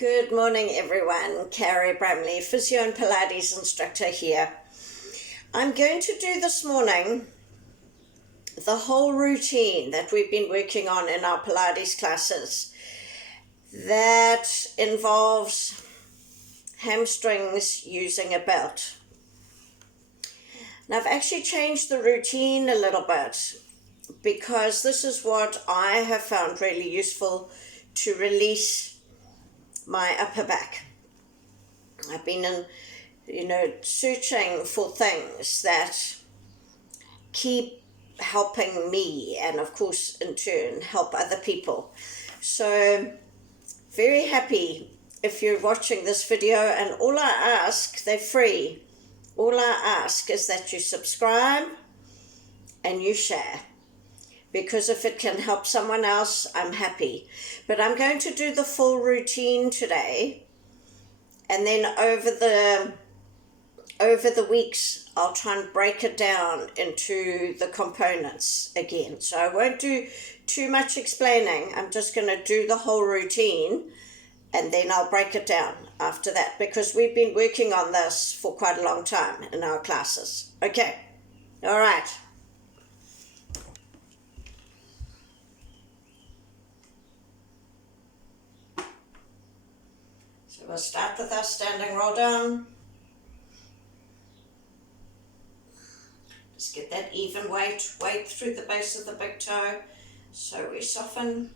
Good morning, everyone. Carrie Bramley, physio and Pilates instructor here. I'm going to do this morning the whole routine that we've been working on in our Pilates classes that involves hamstrings using a belt. Now, I've actually changed the routine a little bit because this is what I have found really useful to release my upper back. I've been searching for things that keep helping me and of course in turn help other people. So very happy if you're watching this video, and all I ask, they're free, all I ask is that you subscribe and you share, because if it can help someone else, I'm happy. But I'm going to do the full routine today, and then over the weeks, I'll try and break it down into the components again. So I won't do too much explaining. I'm just going to do the whole routine, and then I'll break it down after that, because we've been working on this for quite a long time in our classes. Okay, all right. So we'll start with our standing roll down. Just get that even weight through the base of the big toe. So we soften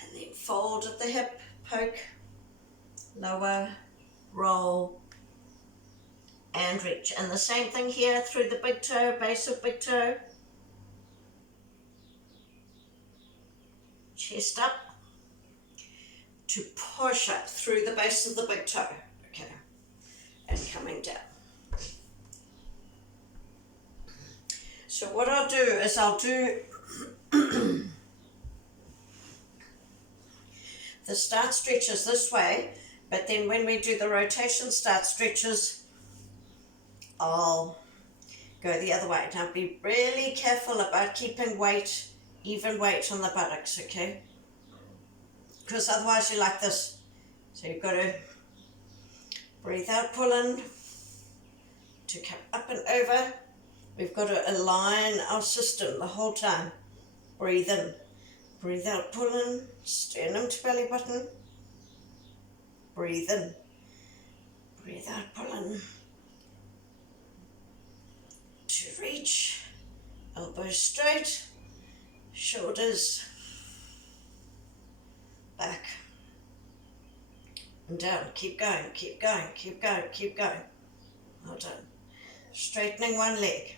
and then fold at the hip, poke, lower, roll, and reach. And the same thing here through the big toe, base of big toe. Chest up to push up through the base of the big toe. Okay, and coming down. So what I'll do is I'll do the start stretches this way, but then when we do the rotation start stretches, I'll go the other way. Now be really careful about keeping weight, even weight on the buttocks, okay? Because otherwise you're like this. So you've got to breathe out, pull in, to come up and over. We've got to align our system the whole time. Breathe in, breathe out, pull in, sternum to belly button. Breathe in, breathe out, pull in. To reach, elbows straight, shoulders back and down. Keep going, keep going, keep going, keep going. Well done. Straightening one leg.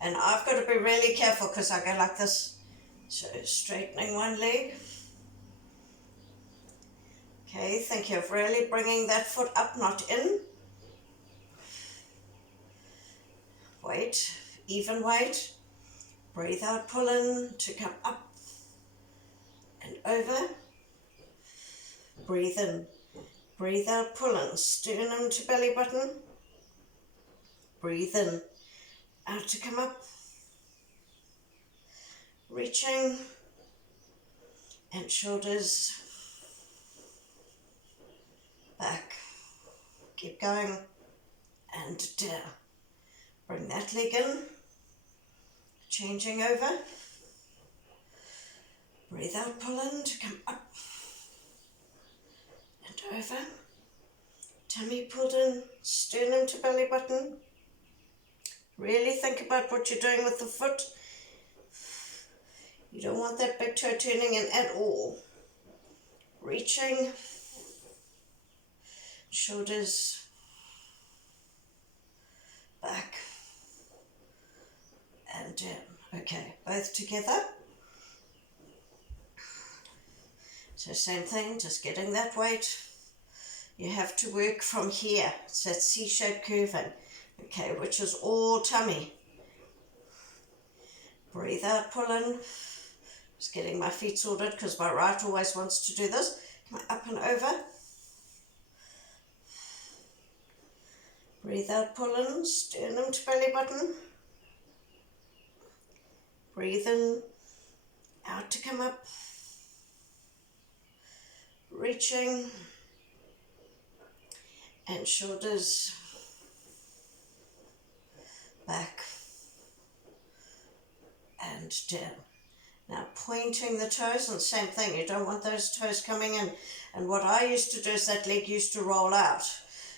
And I've got to be really careful because I go like this. So straightening one leg. Okay, think of really bringing that foot up, not in. Weight, even weight. Breathe out, pull in to come up and over. Breathe in, breathe out, pull in, sternum to belly button. Breathe in, out to come up, reaching, and shoulders back. Keep going, and down. Bring that leg in, changing over. Breathe out, pull in to come up and over. Tummy pulled in, sternum to belly button. Really think about what you're doing with the foot. You don't want that big toe turning in at all. Reaching, shoulders back and down. Okay, both together. So same thing, just getting that weight. You have to work from here. It's that C-shaped curving. Okay, which is all tummy. Breathe out, pull in. Just getting my feet sorted because my right always wants to do this. Come up and over. Breathe out, pull in, sternum to belly button. Breathe in, out to come up. reaching, and shoulders back and down. Now pointing the toes, and same thing, you don't want those toes coming in. And what I used to do is that leg used to roll out.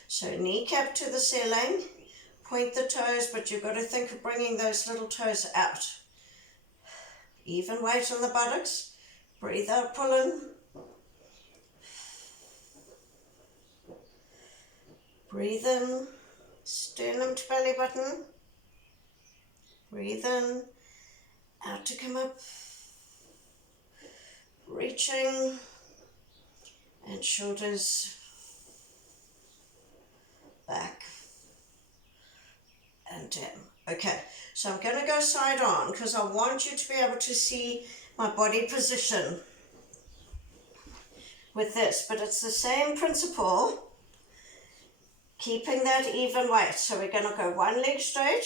So kneecap to the ceiling, point the toes, but you've got to think of bringing those little toes out. Even weight on the buttocks, breathe out, pull in. Breathe in, sternum to belly button. Breathe in, out to come up. Reaching, and shoulders back and down. Okay, so I'm going to go side on because I want you to be able to see my body position with this, but it's the same principle, keeping that even weight. So we're going to go one leg straight,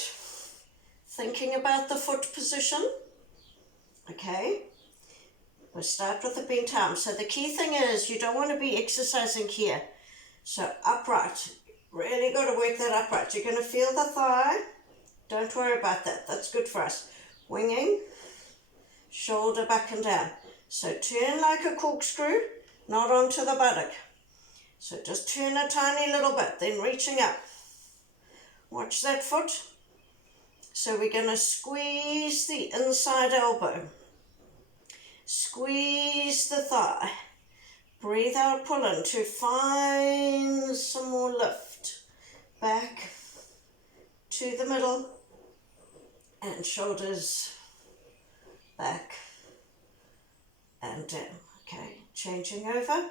thinking about the foot position. Okay. We'll start with the bent arm. So the key thing is you don't want to be exercising here. So upright, really got to work that upright. You're going to feel the thigh. Don't worry about that. That's good for us. Winging, shoulder back and down. So turn like a corkscrew, not onto the buttock. So just turn a tiny little bit, then reaching up. Watch that foot. So we're going to squeeze the inside elbow. Squeeze the thigh. Breathe out, pull in to find some more lift. Back to the middle and shoulders back and down. Okay, changing over.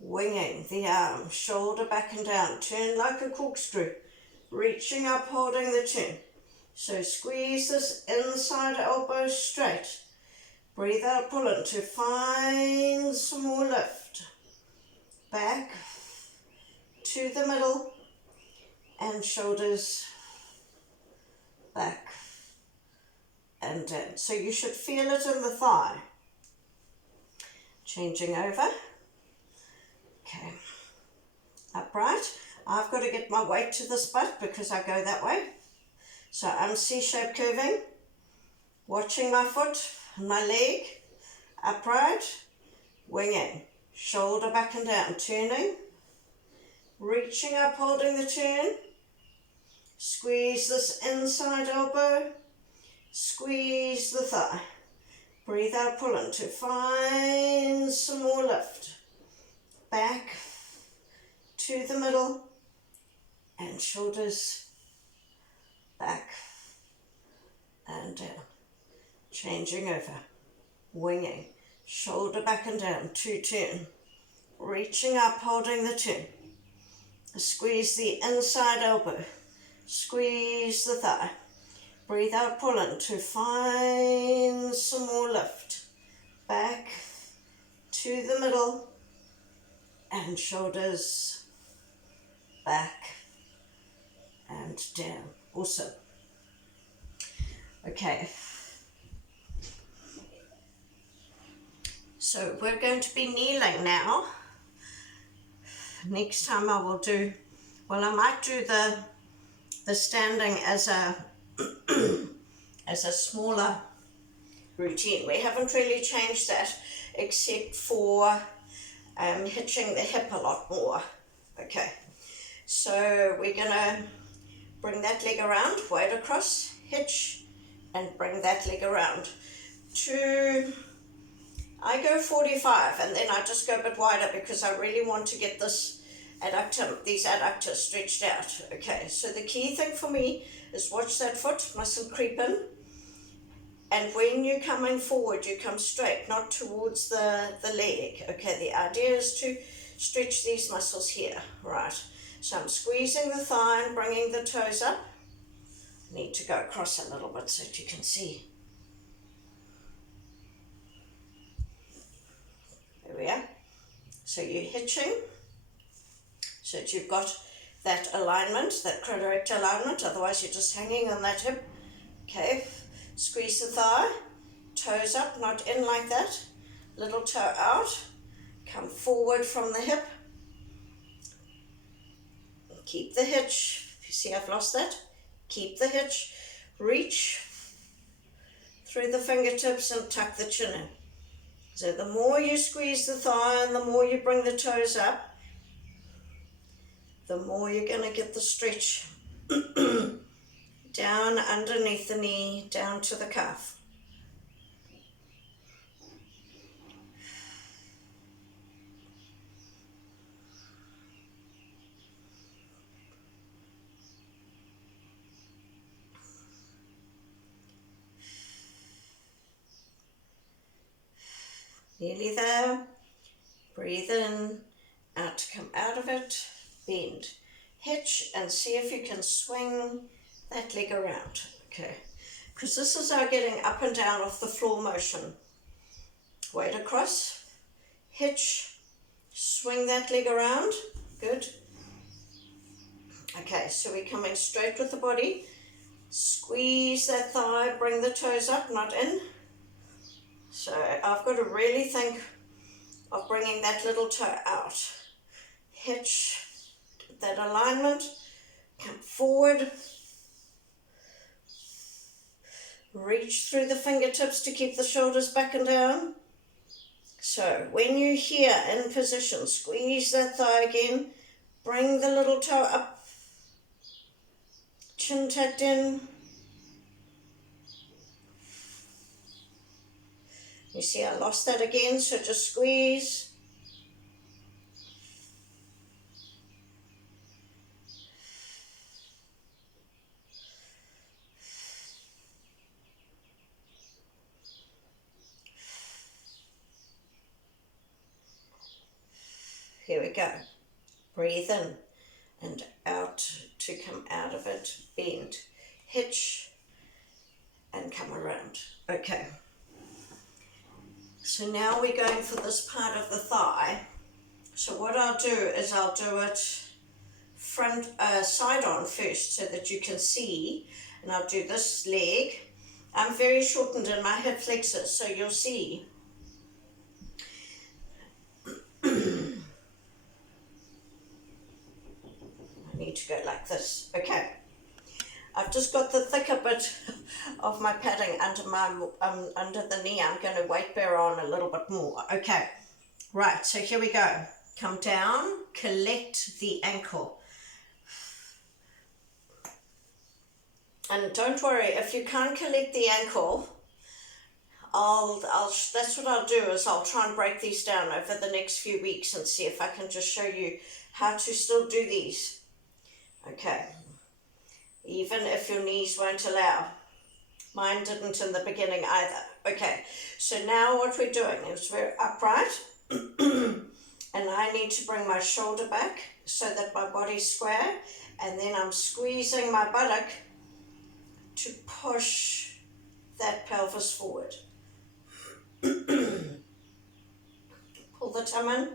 Winging the arm, shoulder back and down. Turn like a corkscrew. Reaching up, holding the chin. So squeeze this inside elbow straight. Breathe out, pull in to find some more lift. Back to the middle and shoulders back and down. So you should feel it in the thigh. Changing over. Okay. Upright. I've got to get my weight to this butt because I go that way. So I'm C-shape curving. Watching my foot. My leg, upright, winging, shoulder back and down, turning, reaching up, holding the turn, squeeze this inside elbow, squeeze the thigh, breathe out, pull in to find some more lift, back to the middle and shoulders back and down. Changing over, winging, shoulder back and down, to turn, reaching up, holding the turn, squeeze the inside elbow, squeeze the thigh, breathe out, pull in to find some more lift, back to the middle and shoulders back and down. Awesome. Okay. So we're going to be kneeling now. Next time I will do, well, I might do the standing as a as a smaller routine. We haven't really changed that except for hitching the hip a lot more. Okay, so we're gonna bring that leg around, weight across, hitch, and bring that leg around to, I go 45 and then I just go a bit wider because I really want to get this adductor, these adductors stretched out. Okay, so the key thing for me is watch that foot, mustn't creep in. And when you're coming forward, you come straight, not towards the leg. Okay, the idea is to stretch these muscles here, right? So I'm squeezing the thigh and bringing the toes up. Need to go across a little bit so that you can see. There we are. So you're hitching so that you've got that alignment, that correct alignment, otherwise you're just hanging on that hip. Okay, squeeze the thigh, toes up, not in like that, little toe out, Come forward from the hip. Keep the hitch. You see I've lost that? Keep the hitch. Reach through the fingertips and tuck the chin in. So the more you squeeze the thigh and the more you bring the toes up, the more you're going to get the stretch down underneath the knee, down to the calf. Nearly there. Breathe in, out, come out of it, bend. Hitch and see if you can swing that leg around. Okay, because this is our getting up and down off the floor motion. Weight across, hitch, swing that leg around. Good. Okay, so we're coming straight with the body. Squeeze that thigh, bring the toes up, not in. So I've got to really think of bringing that little toe out. Hitch that alignment, come forward. Reach through the fingertips to keep the shoulders back and down. So when you're here in position, squeeze that thigh again. Bring the little toe up. Chin tucked in. You see I lost that again, so just squeeze. Here we go. Breathe in and out to come out of it. Bend, hitch, and come around. Okay. So now we're going for this part of the thigh. So what I'll do is I'll do it side on first so that you can see. And I'll do this leg. I'm very shortened in my hip flexors, so you'll see. I need to go like this. Okay. I've just got the thicker bit of my padding under the knee. I'm going to weight bear on a little bit more. Okay. Right, so here we go. Come down, collect the ankle. And don't worry, if you can't collect the ankle, that's what I'll do, is I'll try and break these down over the next few weeks and see if I can just show you how to still do these. Okay. Even if your knees won't allow. Mine didn't in the beginning either. Okay, so now what we're doing is we're upright and I need to bring my shoulder back so that my body's square, and then I'm squeezing my buttock to push that pelvis forward. Pull the tum in.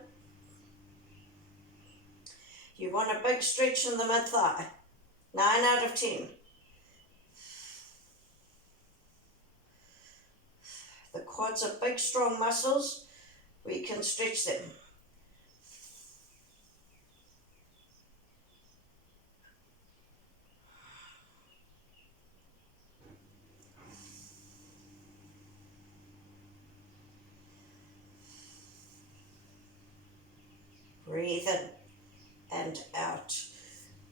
You want a big stretch in the mid-thigh. 9 out of 10. The quads are big, strong muscles. We can stretch them. Breathe in and out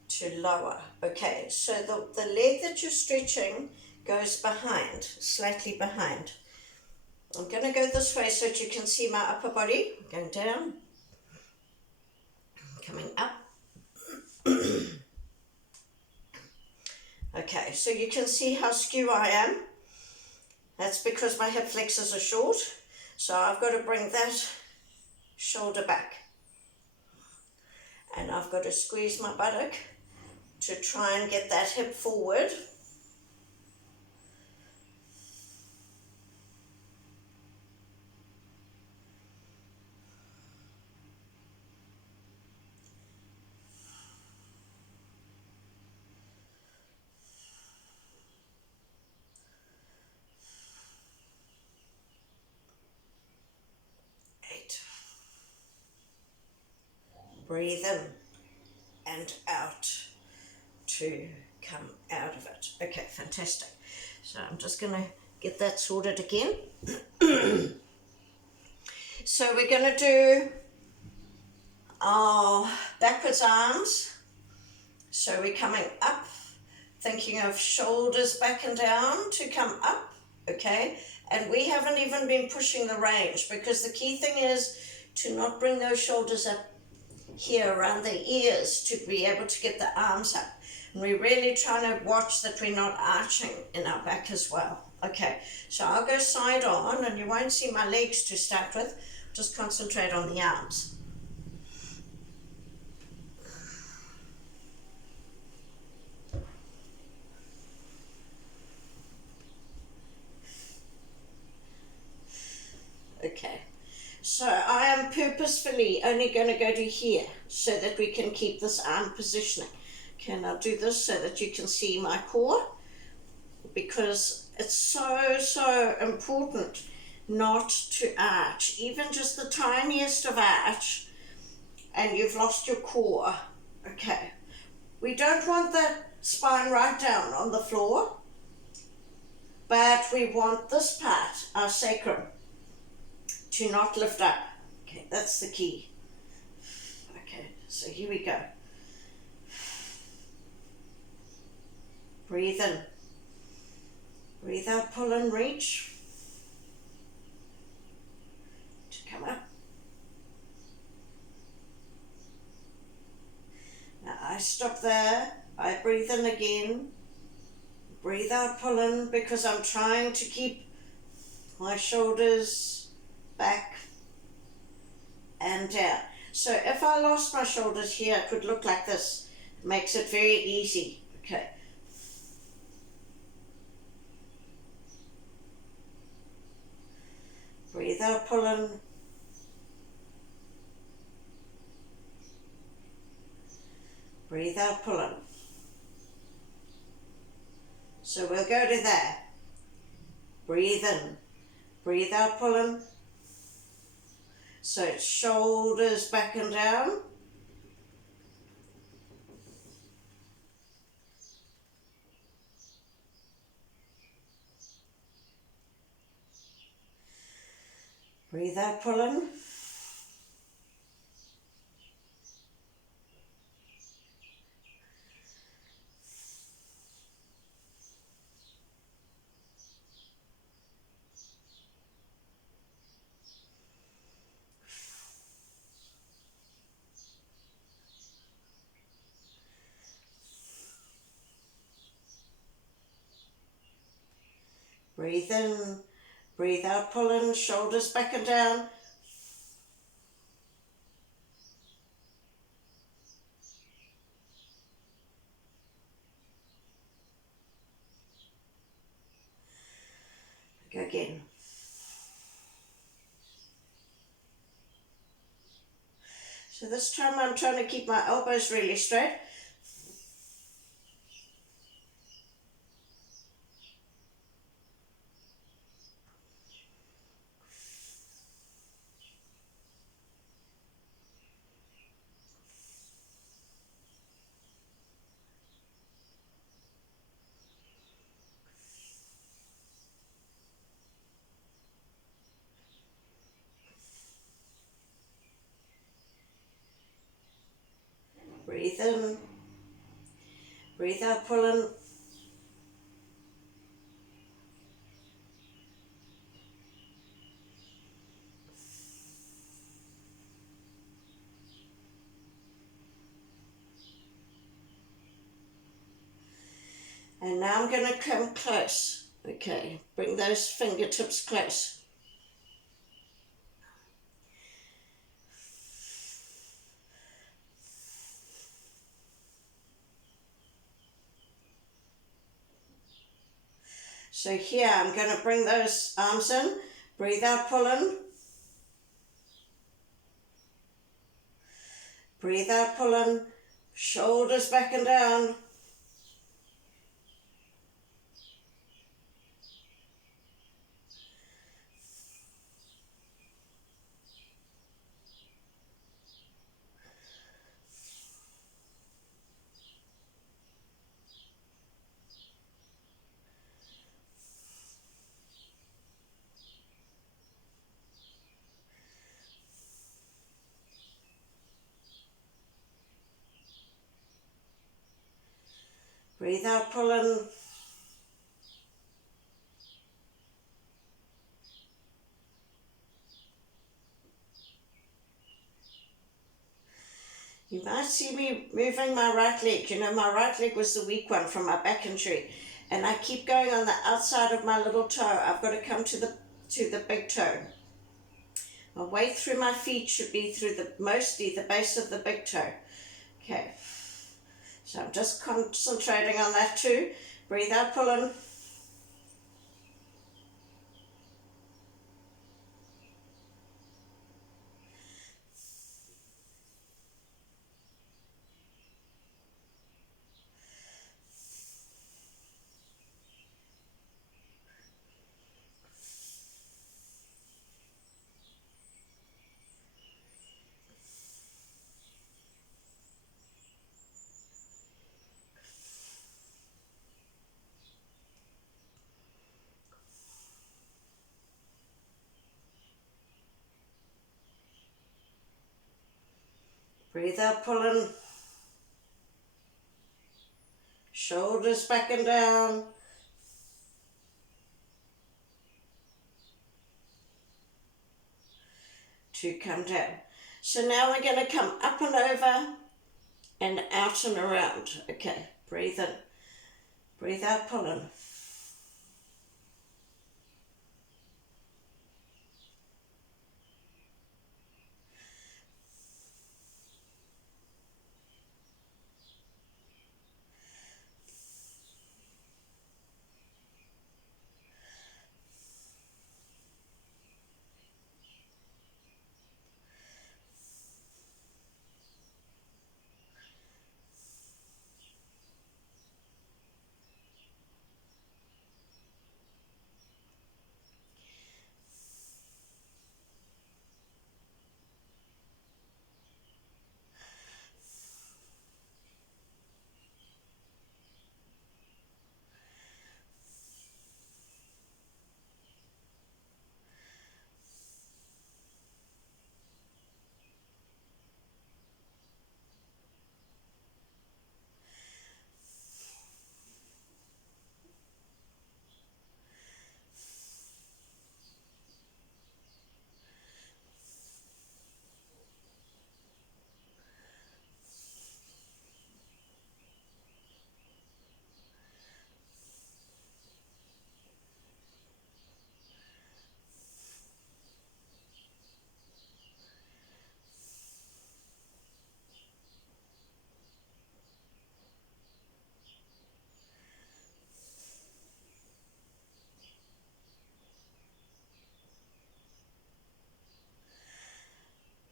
to lower. Okay, so the leg that you're stretching goes behind, slightly behind. I'm going to go this way so that you can see my upper body. Going down, coming up. Okay, so you can see how skew I am. That's because my hip flexors are short. So I've got to bring that shoulder back. And I've got to squeeze my buttock to try and get that hip forward. breathe in and out to come out of it. Okay, fantastic. So I'm just going to get that sorted again. So we're going to do our backwards arms. So we're coming up, thinking of shoulders back and down to come up, okay? And we haven't even been pushing the range, because the key thing is to not bring those shoulders up here around the ears to be able to get the arms up. And we're really trying to watch that we're not arching in our back as well. Okay, so I'll go side on, and you won't see my legs to start with. Just concentrate on the arms. Okay, so I am purposefully only going to go to here so that we can keep this arm positioning. Okay, and I'll do this so that you can see my core, because it's so important not to arch, even just the tiniest of arch, and you've lost your core. Okay, we don't want that spine right down on the floor, but we want this part, our sacrum, to not lift up. Okay, that's the key. Okay, so here we go. Breathe in. Breathe out, pull and reach to come up. Now I stop there. I breathe in again. Breathe out, pull in, because I'm trying to keep my shoulders back and down. So if I lost my shoulders here, it would look like this. It makes it very easy. Okay. Breathe out, pull in. Breathe out, pull in. So we'll go to there. Breathe in. Breathe out, pull in. So it's shoulders back and down. Breathe out, pull in. Breathe in, breathe out, pull in, shoulders back and down. Go again. So this time I'm trying to keep my elbows really straight. Breathe in, breathe out, pull in. And now I'm going to come close. Okay, bring those fingertips close. So here I'm going to bring those arms in, breathe out, pull in. Breathe out, pull in, shoulders back and down. Breathe out, pull in. You might see me moving my right leg. You know, my right leg was the weak one from my back injury. And I keep going on the outside of my little toe. I've got to come to the big toe. My weight through my feet should be through mostly the base of the big toe. Okay. So I'm just concentrating on that too. Breathe out, pull in. Breathe out, pull in. Shoulders back and down. To come down. So now we're going to come up and over and out and around. Okay, breathe in. Breathe out, pull in.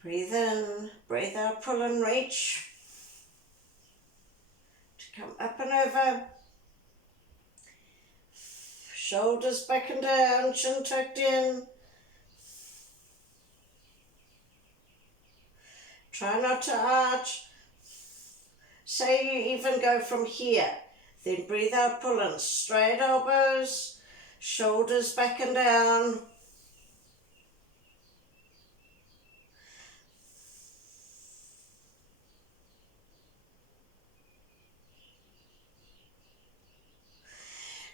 Breathe in, breathe out, pull and reach. To come up and over. Shoulders back and down, chin tucked in. Try not to arch. Say you even go from here. Then breathe out, pull in. Straight elbows, shoulders back and down.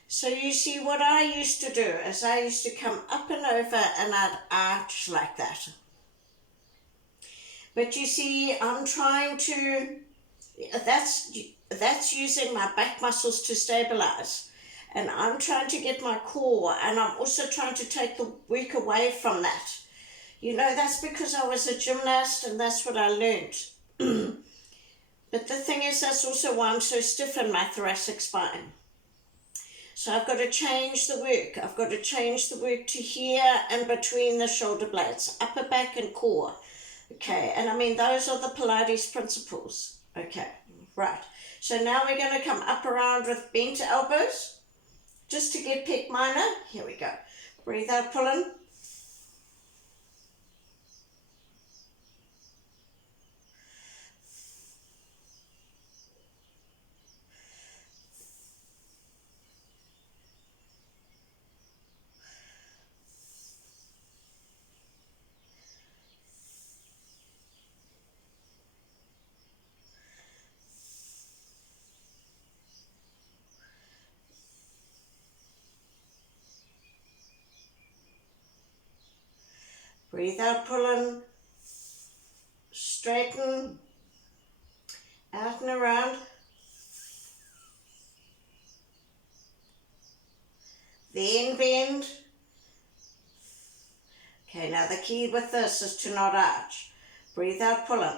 So you see, what I used to do is I used to come up and over and I'd arch like that. But you see, I'm trying to, that's using my back muscles to stabilize. And I'm trying to get my core, and I'm also trying to take the work away from that. You know, that's because I was a gymnast and that's what I learned. But the thing is, that's also why I'm so stiff in my thoracic spine. So I've got to change the work. I've got to change the work to here and between the shoulder blades, upper back and core. Okay, and I mean, those are the Pilates principles. Okay, right. So now we're going to come up around with bent elbows, just to get pec minor. Here we go. Breathe out, pull in. Breathe out, pulling. Straighten. Out and around. Then bend. Okay, now the key with this is to not arch. Breathe out, pull in.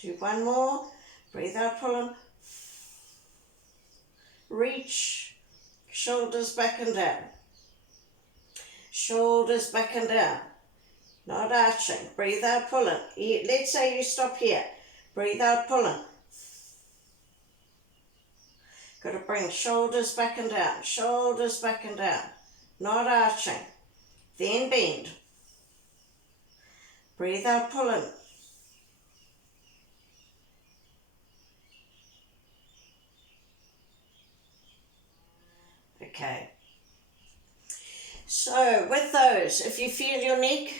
Do one more. Breathe out, pull in. Reach. Shoulders back and down. Shoulders back and down. Not arching. Breathe out, pull in. Let's say you stop here. Breathe out, pull in. Got to bring shoulders back and down. Shoulders back and down. Not arching. Then bend. Breathe out, pull in. Okay. So with those, if you feel your neck,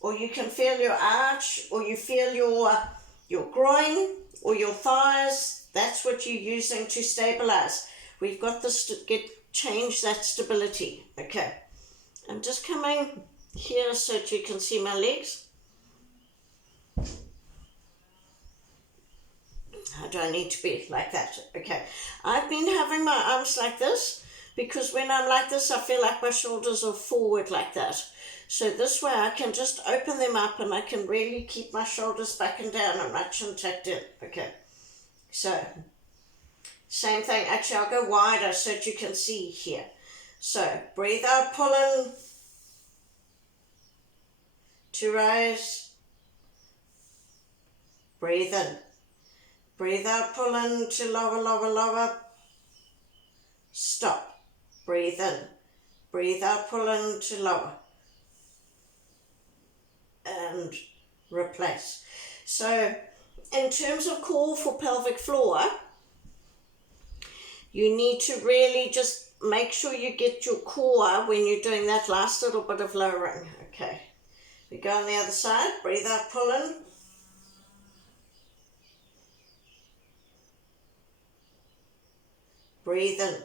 or you can feel your arch, or you feel your groin or your thighs, that's what you're using to stabilize. We've got this to change that stability. Okay. I'm just coming here so that you can see my legs. How do I need to be like that? Okay. I've been having my arms like this because when I'm like this, I feel like my shoulders are forward like that. So this way I can just open them up and I can really keep my shoulders back and down and my chin tucked in. Okay. So, same thing. Actually, I'll go wider so that you can see here. So, breathe out, pull in to rise. Breathe in. Breathe out, pull in to lower, lower, lower. Stop. Breathe in. Breathe out, pull in to lower. And replace. So, in terms of core for pelvic floor, you need to really just make sure you get your core when you're doing that last little bit of lowering. Okay. We go on the other side. Breathe out, pull in. Breathe in.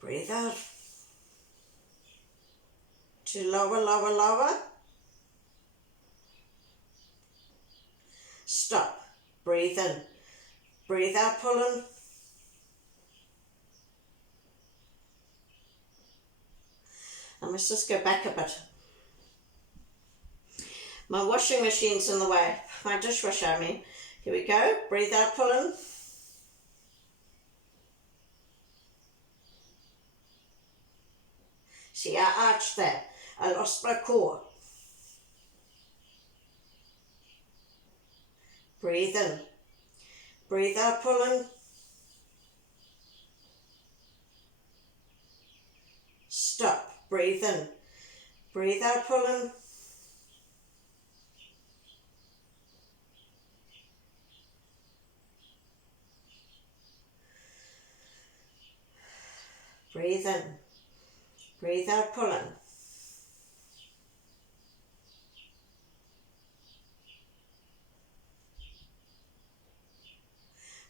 Breathe out. To lower, lower, lower. Stop. Breathe in. Breathe out, pull in. I must just go back a bit. My washing machine's in the way. My dishwasher, I mean. Here we go. Breathe out, pull in. See, I arched there. I lost my core. Breathe in. Breathe out, pull in. Stop. Breathe in. Breathe out, pull in. Breathe in. Breathe out, pull in.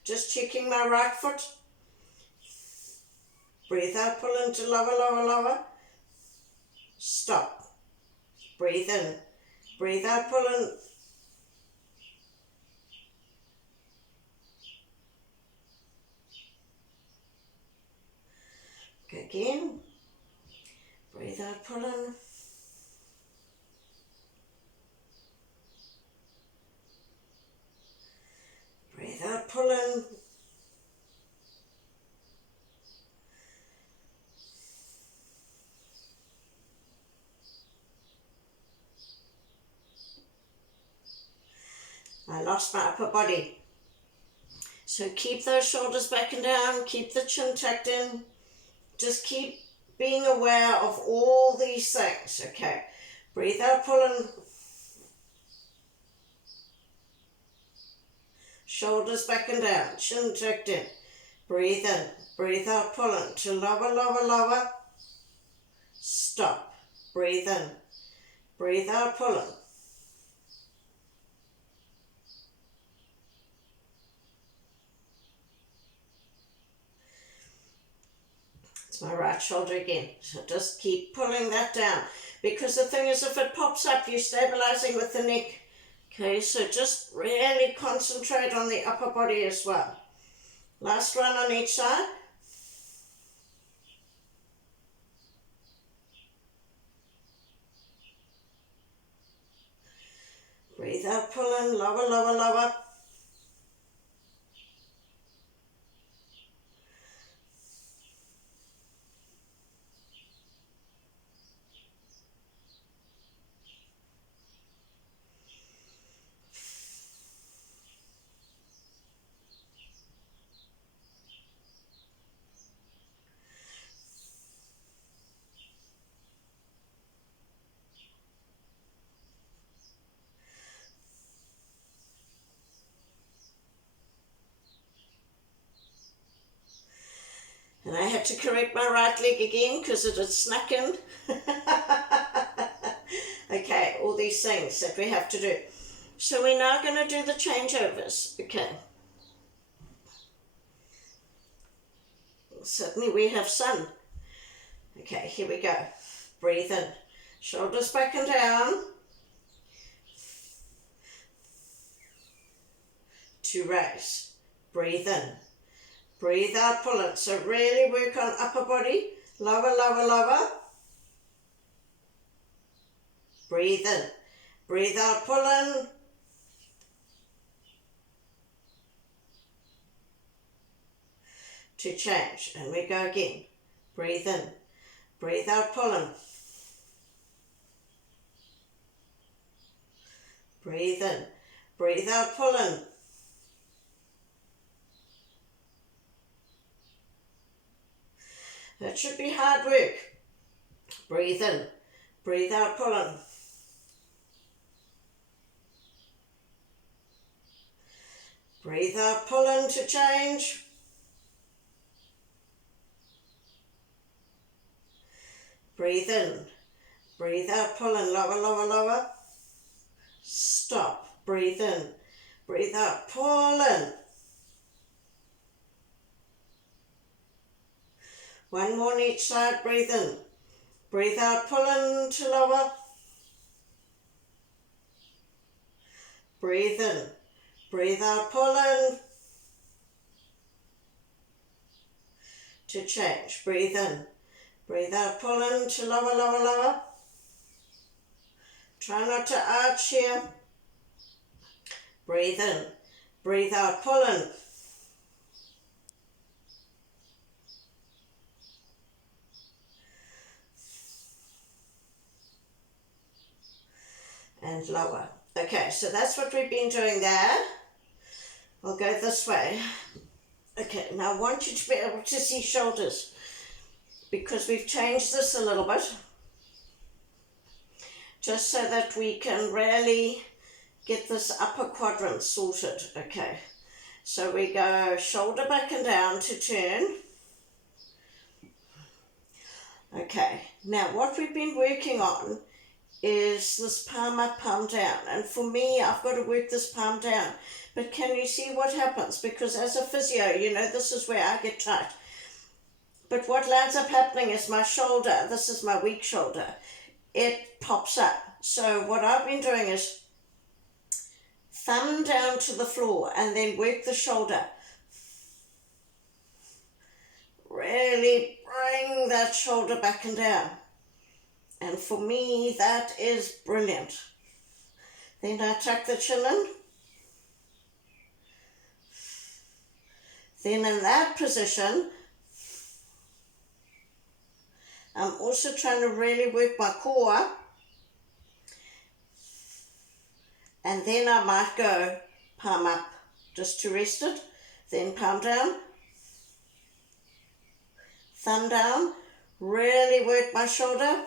Just checking my right foot. Breathe out, pull in to lower, lower, lower. Stop. Breathe in. Breathe out, pull in. Again. Breathe out, pull in. Breathe out, pull in. I lost my upper body. So keep those shoulders back and down, keep the chin tucked in. Just keep being aware of all these things, okay? Breathe out, pull in. Shoulders back and down, chin tucked in. Breathe in, breathe out, pull in to lower, lower, lower. Stop. Breathe in, breathe out, pull in. my right shoulder again. So just keep pulling that down, because the thing is, if it pops up, you're stabilizing with the neck. Okay, so just really concentrate on the upper body as well. Last one on each side. Breathe out, pull in, lower, lower, lower. And I had to correct my right leg again because it had snuck in. Okay, all these things that we have to do. So we're now going to do the changeovers. Okay. Suddenly we have sun. Okay, here we go. Breathe in. Shoulders back and down. To raise. Breathe in. Breathe out, pull it. So really work on upper body. Lower, lower, lower. Breathe in. Breathe out, pull in. To change. And we go again. Breathe in. Breathe out, pull in. Breathe in. Breathe out, pull in. That should be hard work. Breathe in. Breathe out, pull in. Breathe out, pull in to change. Breathe in. Breathe out, pull in. Lower, lower, lower. Stop. Breathe in. Breathe out, pull in. One more on each side. Breathe in. Breathe out, pull in to lower. Breathe in. Breathe out, pull in. To change. Breathe in. Breathe out, pull in to lower, lower, lower. Try not to arch here. Breathe in. Breathe out, pull in. And lower. Okay, so that's what we've been doing there. We'll go this way. Okay, now I want you to be able to see shoulders, because we've changed this a little bit, just so that we can really get this upper quadrant sorted. Okay, so we go shoulder back and down to turn. Okay, now what we've been working on is this palm up, palm down. And for me, I've got to work this palm down. But can you see what happens? Because as a physio, you know, this is where I get tight. But what lands up happening is my shoulder, this is my weak shoulder, it pops up. So what I've been doing is thumb down to the floor and then work the shoulder. Really bring that shoulder back and down. And for me, that is brilliant. Then I tuck the chin in. Then in that position, I'm also trying to really work my core. And then I might go palm up just to rest it. Then palm down. Thumb down. Really work my shoulder.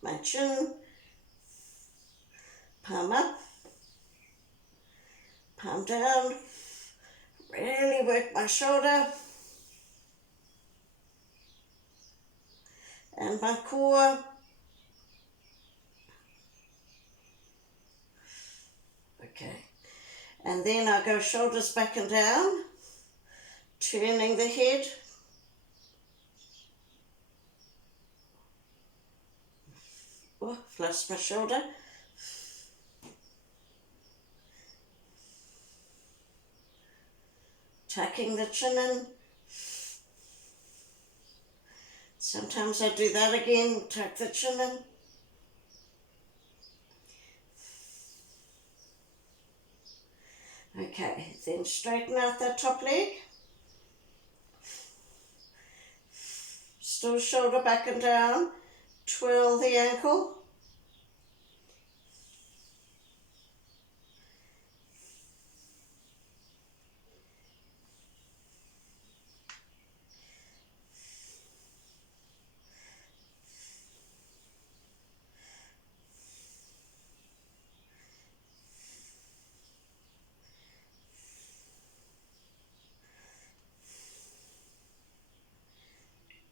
My chin, palm up, palm down, really work my shoulder and my core. Okay, And then I go shoulders back and down, turning the head. Oh, lost my shoulder. Tucking the chin in. Sometimes I do that again, tuck the chin in. Okay, then straighten out that top leg. Still shoulder back and down. Twirl the ankle.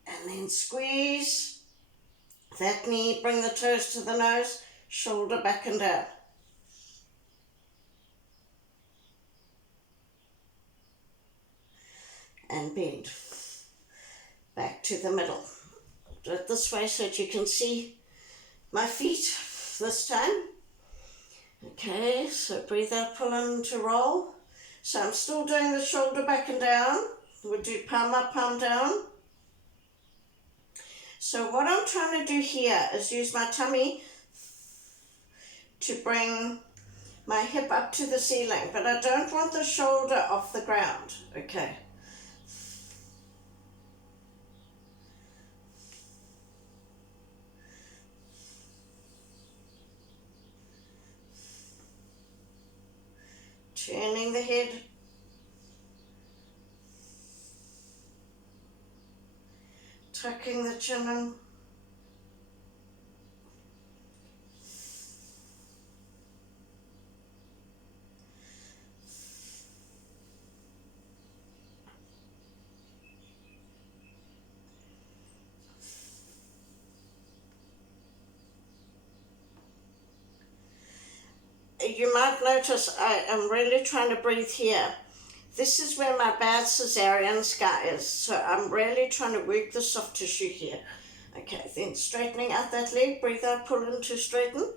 And then squeeze that knee, bring the toes to the nose, shoulder back and down. And bend. Back to the middle. Do it this way so that you can see my feet this time. Okay, so breathe out, pull in to roll. So I'm still doing the shoulder back and down. We'll do palm up, palm down. So what I'm trying to do here is use my tummy to bring my hip up to the ceiling, but I don't want the shoulder off the ground. Okay. Turning the head. Tucking the chin in. You might notice I am really trying to breathe here. This is where my bad cesarean scar is, so I'm really trying to work the soft tissue here. Okay, then straightening out that leg, breathe out, pull in to straighten.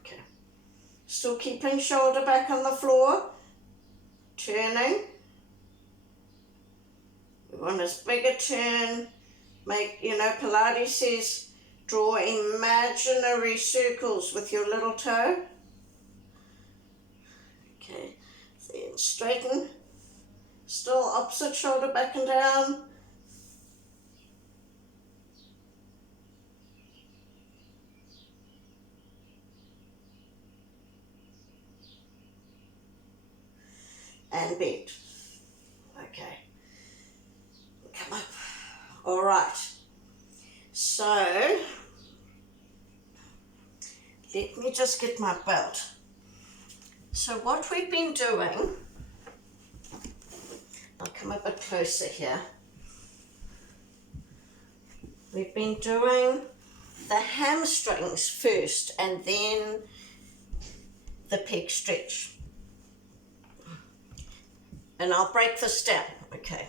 Okay, still keeping shoulder back on the floor, turning. We want as big a turn, make, Pilates says, draw imaginary circles with your little toe. Okay, then straighten. Still opposite shoulder back and down. And bend. Okay. Come up. All right. So, let me just get my belt. So what we've been doing, I'll come a bit closer here. We've been doing the hamstrings first and then the pec stretch. And I'll break this down, okay.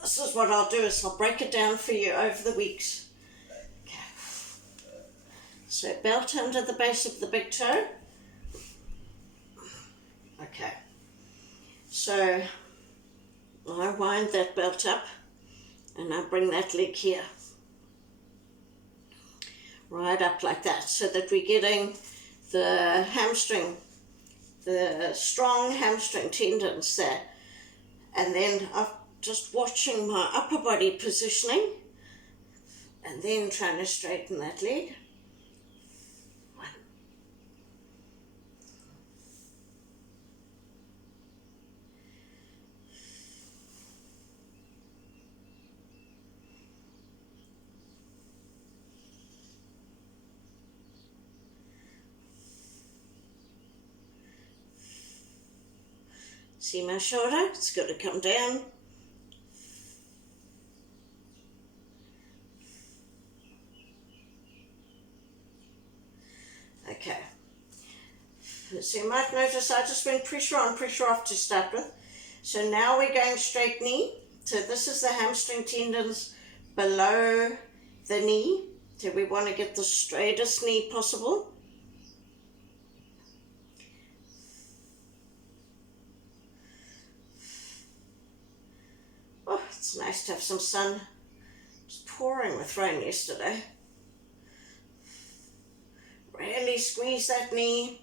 This is what I'll do, is I'll break it down for you over the weeks. Okay. So belt under the base of the big toe. Okay. So I wind that belt up and I bring that leg here. Right up like that, so that we're getting the hamstring, the strong hamstring tendons there. And then I'm just watching my upper body positioning and then trying to straighten that leg. One. See my shoulder? It's got to come down. So you might notice I just went pressure on, pressure off to start with. So now we're going straight knee. So this is the hamstring tendons below the knee. So we want to get the straightest knee possible. Oh, it's nice to have some sun. It was pouring with rain yesterday. Really squeeze that knee.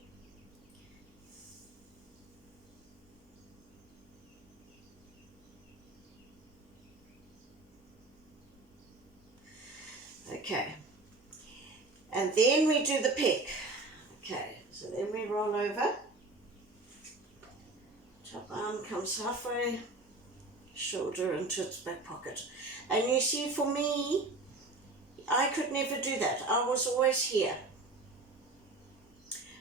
Okay. And then we do the pec. Okay, so then we roll over. Top arm comes halfway, shoulder into its back pocket. And you see, for me, I could never do that. I was always here.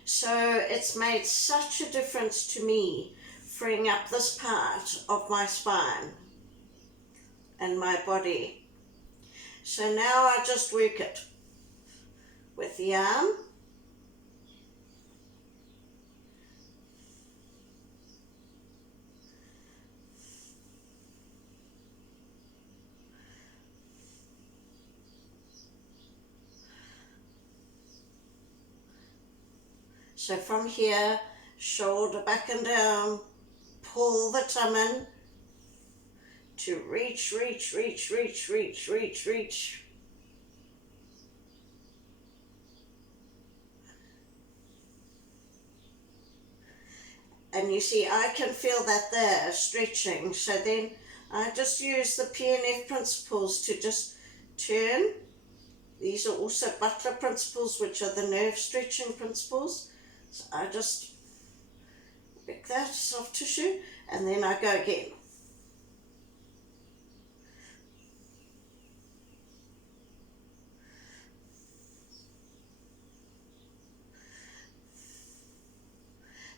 So it's made such a difference to me, freeing up this part of my spine and my body. So now I just work it with the arm. So from here, shoulder back and down, pull the thumb in to reach, reach, reach, reach, reach, reach, reach. And you see, I can feel that there, stretching. So then I just use the PNF principles to just turn. These are also Butler principles, which are the nerve stretching principles. So I just pick that soft tissue, and then I go again.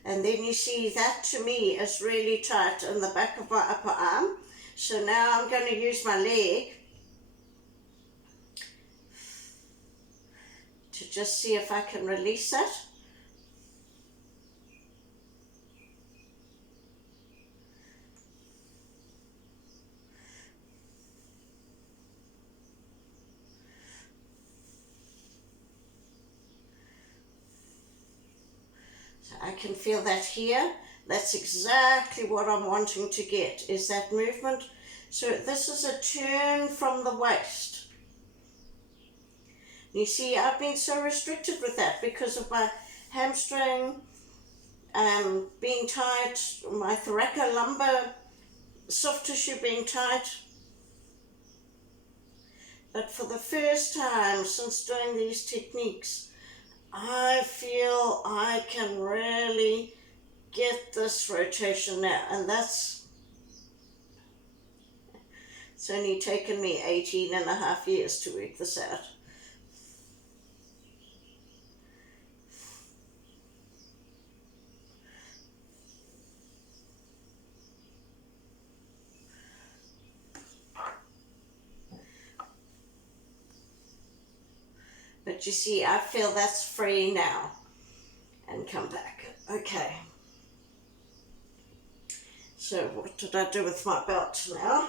And then you see that to me is really tight in the back of my upper arm. So now I'm going to use my leg to just see if I can release that. I can feel that here. That's exactly what I'm wanting to get, is that movement. So this is a turn from the waist. You see, I've been so restricted with that because of my hamstring being tight, my thoracolumbar soft tissue being tight. But for the first time since doing these techniques, I feel I can really get this rotation now, and it's only taken me 18 and a half years to work this out. But you see, I feel that's free now. And come back. Okay. So what did I do with my belt now?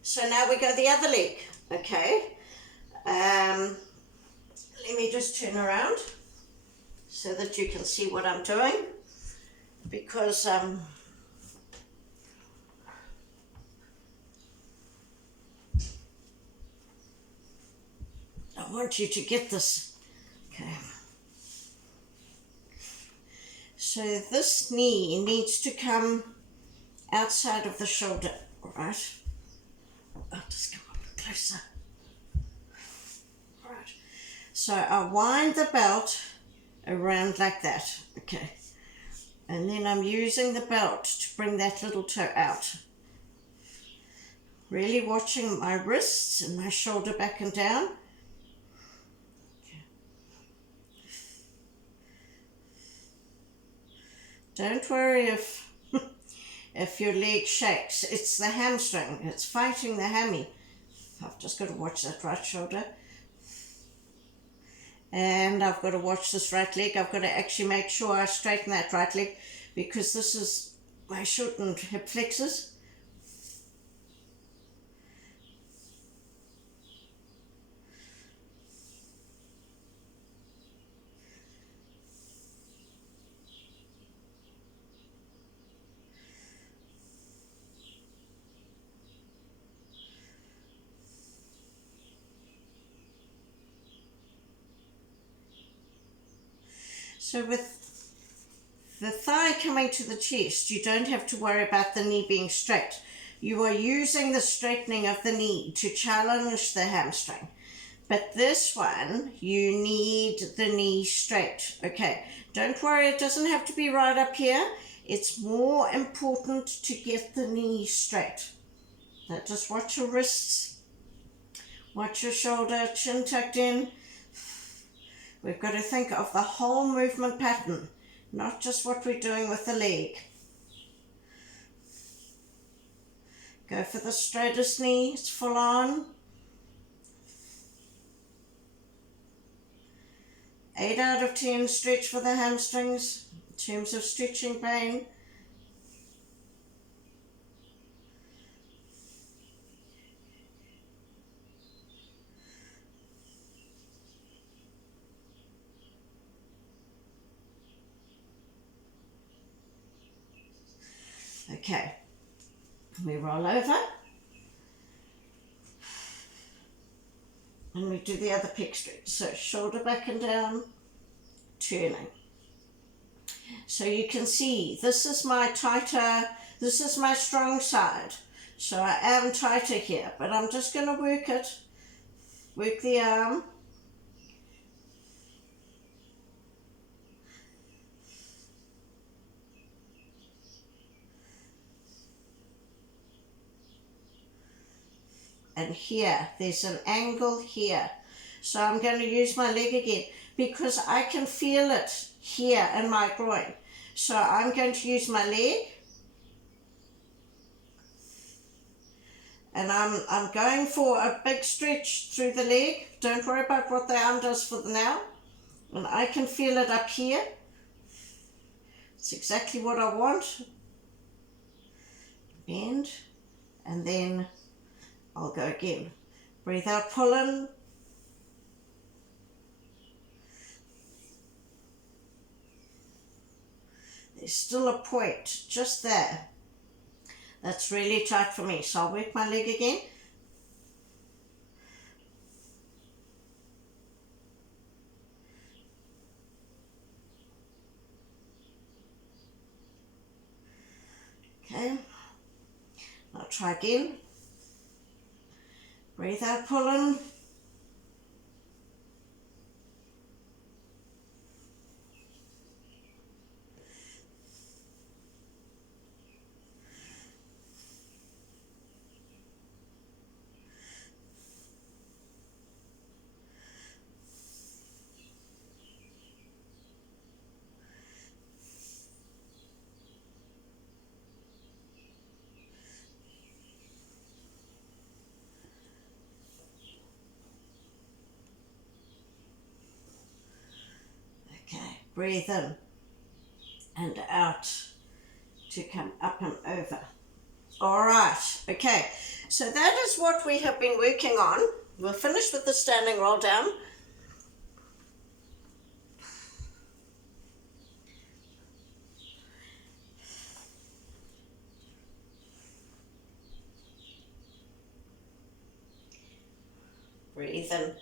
So now we go the other leg. Okay. Let me just turn around so that you can see what I'm doing. Because I want you to get this. Okay. So this knee needs to come outside of the shoulder, all right? I'll just come up closer. All right. So I wind the belt around like that, okay? And then I'm using the belt to bring that little toe out. Really watching my wrists and my shoulder back and down. Don't worry if your leg shakes. It's the hamstring. It's fighting the hammy. I've just got to watch that right shoulder. And I've got to watch this right leg. I've got to actually make sure I straighten that right leg because this is my shortened hip flexors. So with the thigh coming to the chest, you don't have to worry about the knee being straight. You are using the straightening of the knee to challenge the hamstring. But this one, you need the knee straight. Okay, don't worry, it doesn't have to be right up here. It's more important to get the knee straight. Now just watch your wrists, watch your shoulder, chin tucked in. We've got to think of the whole movement pattern, not just what we're doing with the leg. Go for the straightest knee, it's full on. 8 out of 10 stretch for the hamstrings in terms of stretching pain. Okay, we roll over and we do the other pec stretch. So shoulder back and down, turning. So you can see this is my tighter, this is my strong side. So I am tighter here, but I'm just going to work it, work the arm. And here, there's an angle here. So I'm going to use my leg again because I can feel it here in my groin. So I'm going to use my leg. And I'm going for a big stretch through the leg. Don't worry about what the arm does for now. And I can feel it up here. It's exactly what I want. Bend. And then I'll go again. Breathe out, pull in. There's still a point just there. That's really tight for me. So I'll work my leg again. Okay. I'll try again. Breathe out, pull in. Okay, breathe in and out to come up and over. All right, okay, so that is what we have been working on. We'll finish with the standing roll down. Breathe in,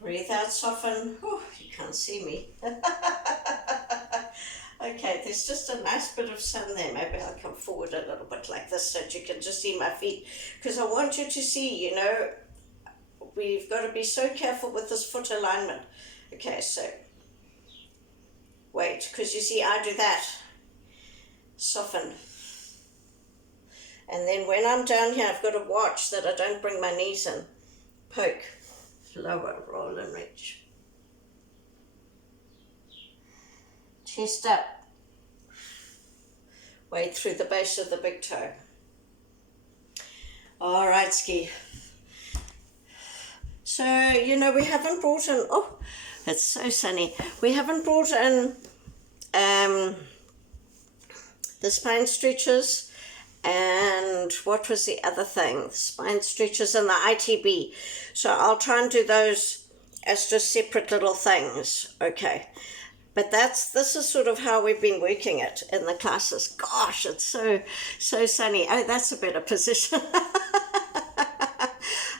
breathe out, soften. Oh, you can't see me. Okay, there's just a nice bit of sun there. Maybe I'll come forward a little bit like this so that you can just see my feet. Because I want you to see, you know, we've got to be so careful with this foot alignment. Okay, so wait, because you see I do that. Soften. And then when I'm down here, I've got to watch that I don't bring my knees in. Poke, lower, roll and reach. Chest up. Weight through the base of the big toe. All right, Ski. So, you know, we haven't brought in, It's so sunny. We haven't brought in the spine stretchers, and what was the other thing? The spine stretchers and the ITB. So I'll try and do those as just separate little things. Okay. But this is sort of how we've been working it in the classes. Gosh, it's so sunny. Oh, that's a better position.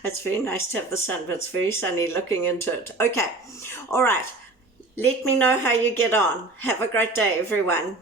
It's very nice to have the sun, but it's very sunny looking into it. Okay. All right. Let me know how you get on. Have a great day, everyone.